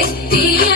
எத்தீ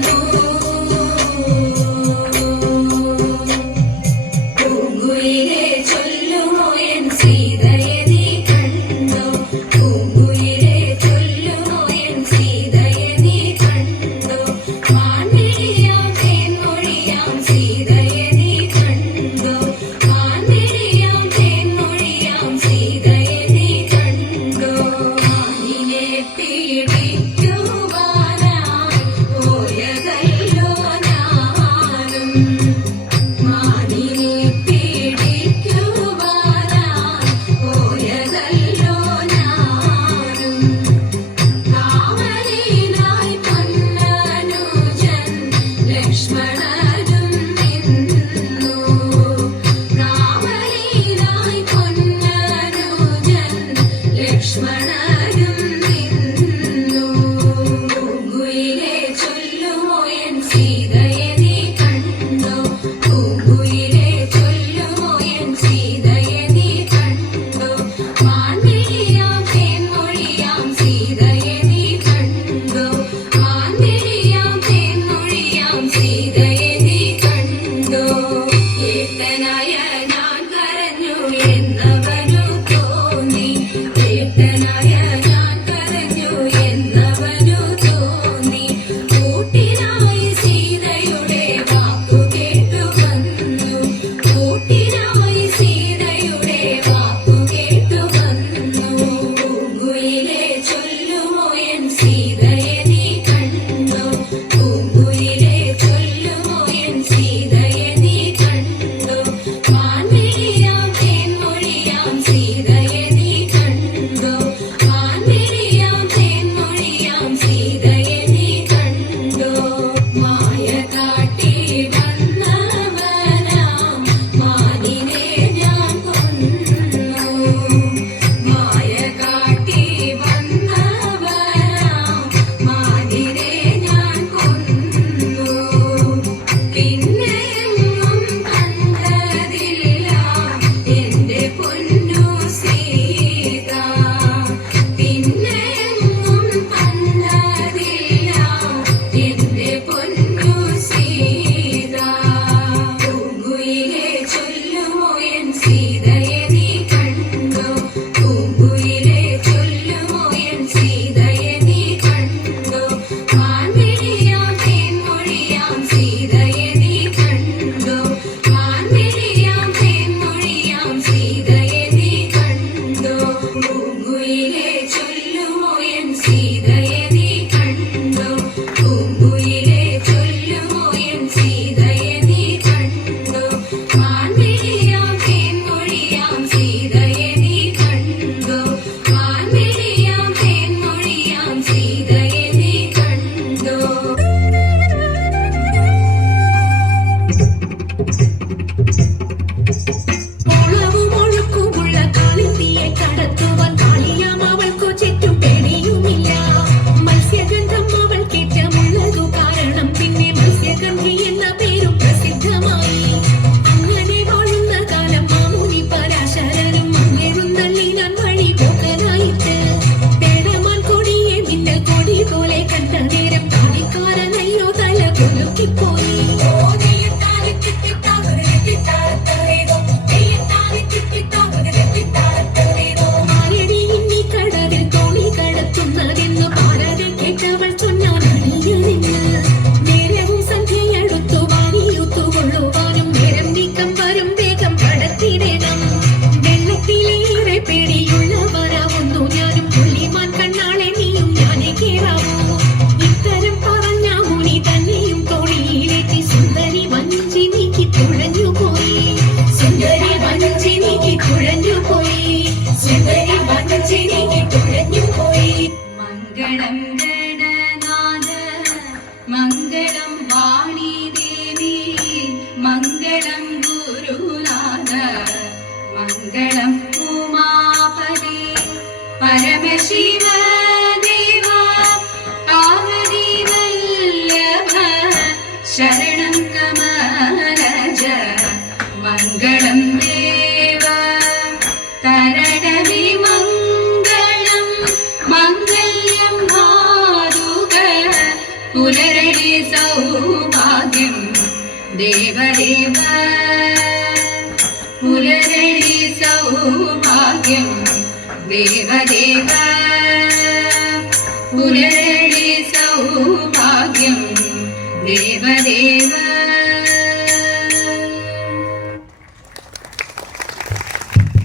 you. కులరణి సౌభాగ్యం. దేవదేవ కులరణి సౌభాగ్యం. దేవదేవ కులరణి సౌభాగ్యం. దేవదేవా